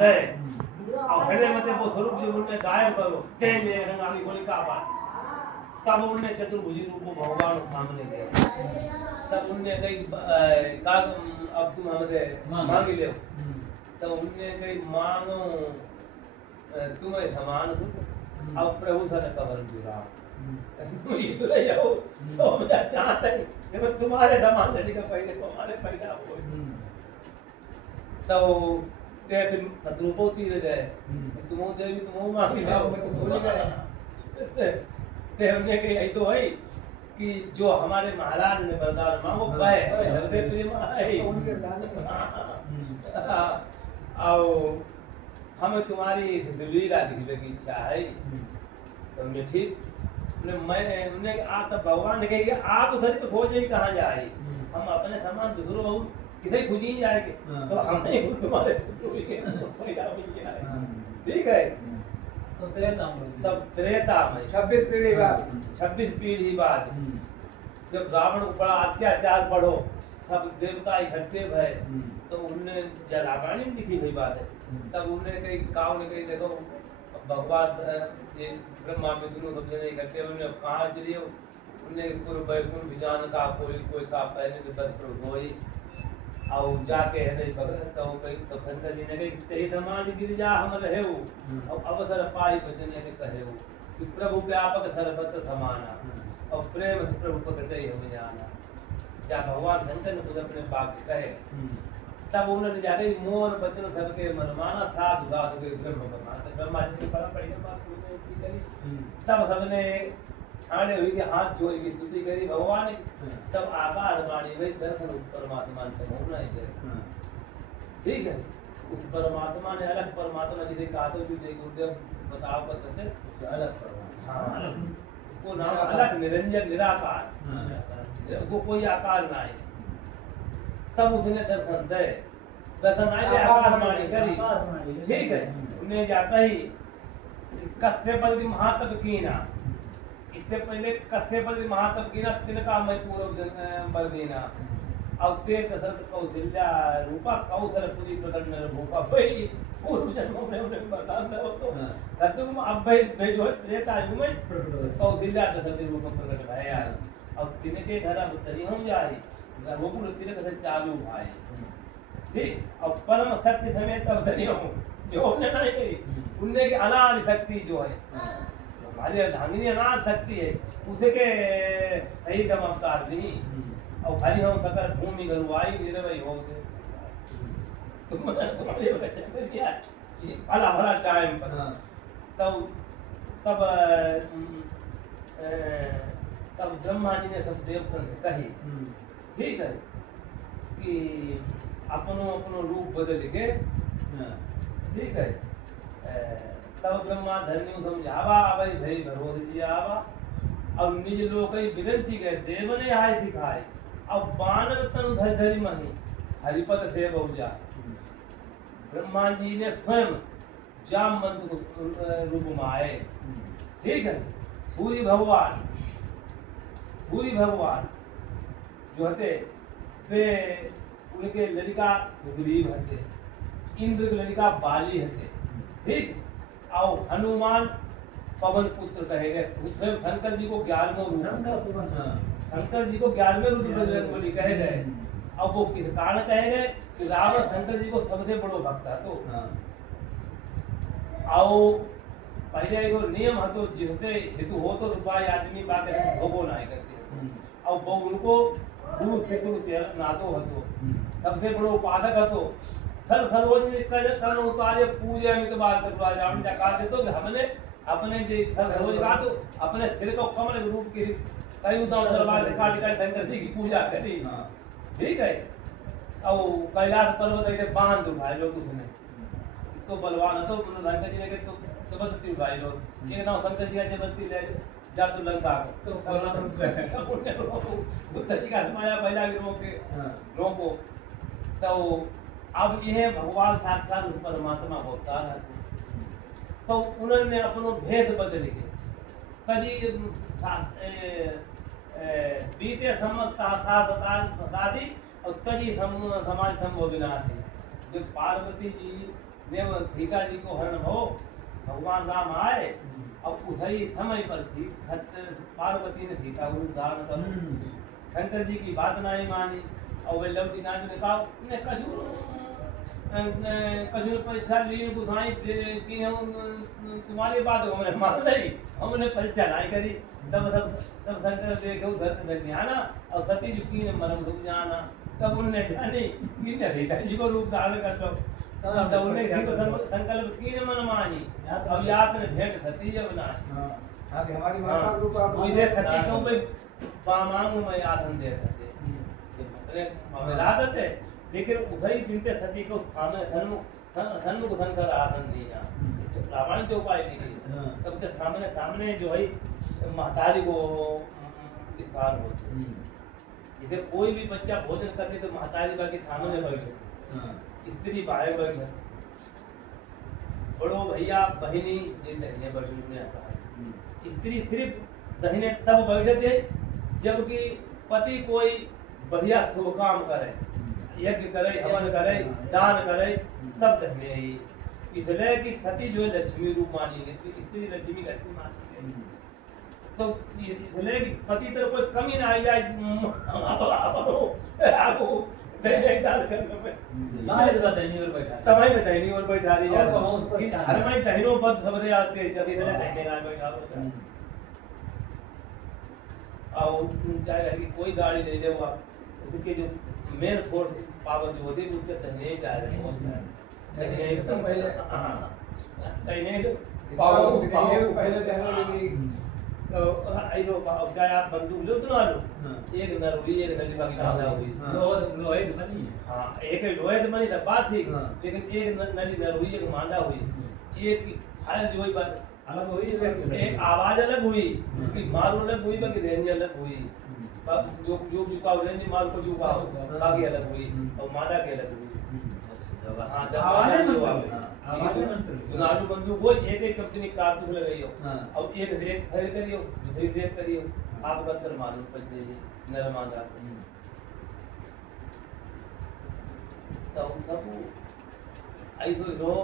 दे और हृदय मते वो स्वरूप जी उनमें गायब करो ते ले रंग आगे बोली का बात तब उनने चतुर्भुजी रूप को भगवान सामने गया तब उनने कही का अब तुम हमसे मांग ले तो उनने कही मानो तुम्हें समान सुख अब प्रभु सा कबर जुड़ा ये तो ले जाओ सो मुझे चाहता है जब तुम्हारे समान लड़ी का पहले तुम्हारे पैदा हो तो ते फिर सतरूपो तीर गए तुम देवी तुम मांगी जाओ ते हमने कही यही तो है कि जो हमारे महाराज ने वरदान मांगो पाए हृदय प्रेम है आओ हमें तुम्हारी दिलवीरा दिखने की इच्छा है तो हमने ठीक मैंने आप तब भगवान ने कहा कि आप उधर तो खोजे कहाँ जाए हम अपने सामान दूसरों बहुत किधर खोजी ही जाएंगे तो हमने खुद तुम्हारे ठीक है तो त्रेता तब त्रेता में 26 पीढ़ी बाद 26 पीढ़ी बाद जब रावण को बड़ा अत्याचार बढ़ो सब देवता इकट्ठे भय तो उनने जब रामायण में लिखी हुई बात है तब उनने कही काव ने कही देखो भगवान ये ब्रह्मा विष्णु सब जने इकट्ठे उन्होंने कहा चलिए उनने पूर्व वैकुंठ विजान का कोई का पहले तो दस प्रभु होई और जाके है नहीं भगत तो कही तो शंकर जी ने कही तेरी समाज गिरिजा हम रहे हो और अवसर पाई बचने के कहे हो कि प्रभु व्यापक सर्वत्र समाना और प्रेम से प्रभु पकड़े हम जाना जब भगवान शंकर ने खुद अपने वाक्य कहे तब उन्होंने जाके मोर बचन सबके मनमाना साधु साधु के ब्रह्म बना ब्रह्मा जी ने बड़ा बढ़िया बात करी तब सबने ठाणे हुई कि हाथ जोड़ की स्तुति करी भगवान ने तब आकार वाणी भाई दर्शन उस परमात्मा ने होना ही है ठीक है उस परमात्मा ने अलग परमात्मा जिसे कहा तो जो गुरुदेव बताओ पर कहते अलग परमात्मा हाँ अलग उसको नाम अलग निरंजन निराकार उसको कोई आकार ना है तब उसने दर्शन आए आकार वाणी करी ठीक है उन्हें जाता ही कस्तेपद की महातप कीना इससे पहले कस्तेपद की महातप कीना तिनका मैं पूर्व बर देना अब ते दशरथ कौशल्या रूपा कौशल पुरी प्रकट न भूपा भाई पूर्व जन्मों में उन्हें बता दो तो सत्य को अब भाई भेजो त्रेता युग में कौशल्या दशरथ रूप में प्रकट भया अब तिनके घर अब तरी हम जाए गोकुल तिनक से चालू भाई ठीक अब परम सत्य समेत अब तरी हम जो हमने नहीं कही उनने की अनाद शक्ति जो है हमारी अर्धांगिनी अनाद शक्ति है उसे के सही दम अवतार नहीं और भरी हम सकर भूमि गरुआई निर्वय हो गए तुम्हारे बच्चे कर दिया भला भला टाइम पर तब ब्रह्मा जी ने सब देवतन से कही ठीक है कि अपनो अपनो रूप बदल के ठीक है तब ब्रह्मा धन्यु समझावा अवै भई भरोध जी आवा और निज लोक विरंची गए देव ने हाय दिखाए अब बानर तनु धर धरि मही हरिपद से बहुजा ब्रह्मा जी ने स्वयं जामवंत रूप में आए ठीक है सूर्य भगवान जो हते वे उनके लड़का सुग्रीव हते इंद्र की लड़का बाली हते ठीक और हनुमान पवन पुत्र कहे गए स्वयं शंकर जी को 11वें रूप शंकर जी को 11वें रूप बजरंग बली कहे गए अब वो किस कारण कहे गए कि रावण शंकर जी को सबसे बड़ो भक्त था तो आओ पहले एगो नियम हतो जिससे हेतु हो तो रुपये आदमी बात भोगो नहीं करते और वो उनको गुरु पितृ नातो हतो सबसे बड़ो उपासक हतो सर सरोज कन उतारे पूजे में तो बात करवा रावण जा दे तो हमने अपने जे सर सरोज का तो अपने सिर को कमल रूप की कई उदाम दरबार से काट काट शंकर जी की पूजा करी ठीक है और कैलाश पर्वत के बांध उठाए लोग उसने तो बलवान तो शंकर जी ने तो जबरदस्ती उठाए लोग ये ना शंकर जी का जबरदस्ती ले जा तो लंका को तो बुद्ध जी का माया पहला के रोको तो अब यह भगवान साक्षात उस परमात्मा को अवतार है तो उन्होंने अपनो भेद बदल के कजी बीते शादी और कजी समाज संभव विनाशी जब पार्वती जी ने वो सीता जी को हरण हो भगवान राम आए अब उसी समय पर थी पार्वती ने सीता को रूप धारण करो शंकर जी की बात नहीं मानी और वे लौटी नाथ ने कहा ने कछुर परीक्षा ली गुसाई कि हम तुम्हारी बात को हमने मान ली हमने परीक्षा नहीं करी तब शंकर देखे उधर ध्यान और सती जी की ने मरम डूब जाना तब उनने जानी कि ने सीता जी को रूप धारण कर लो तब उन्हें संकल्प की ने मन मानी अब याद ने भेंट सती जब ना हाँ कि हमारी माता को आप मुझे सती को भाई पामांग में आसन दे सकते हमें आदत है लेकिन उसी दिन से सती को सामने सन्मुख धनकर आसन दिया रावण के उपाय नहीं तब के सामने जो है महतारी को स्थान होते जैसे कोई भी बच्चा भोजन करते तो महतारी बाकी सामने बैठे स्त्री बाहर बैठे बड़ो भैया बहिनी ये दहिने बैठने आता है स्त्री सिर्फ दहिने तब बैठे थे जबकि पति कोई बढ़िया शुभ काम करे यज्ञ करे हवन करे दान करे तब दहिने ही इसलिए कि सती जो है लक्ष्मी रूप मानी गई स्त्री लक्ष्मी का मानी गई तो इसलिए कि पति तरफ कोई कमी ना आई जाए आपको डाल करने ना इस बात नहीं और बैठा तबाही में तहनी और बैठा दी यार हर में तहनो बद सबरे आते चली ने तहने ना बैठा होता और चाहे कि कोई गाड़ी ले ले वो उसके जो मेन फोर्स पावर जो होती है उसके तहने जा रहे हैं तहने एकदम पहले तहने पावर पहले कहना लगी तो आई जो चाहे आप बंदूक लो तो ना लो एक नर हुई एक नली बाकी कामना हुई लोहे की बनी है हाँ एक लोहे तो बनी बात थी लेकिन एक नली नर हुई एक मादा हुई एक हाल जो ही बात अलग हुई एक आवाज अलग हुई उसकी मारो अलग हुई बाकी रेंज अलग हुई जो जो झुकाव रेंज मार को झुकाव बाकी अलग हुई और मादा के अलग हुई हाँ जब आवाज बंदूक वो एक कंपनी कारतूस लगाई हो और एक रेत फैल करियो दूसरी रेत करियो आप अंदर मालूम पड़ जाइए नर मादा तो सब आई तो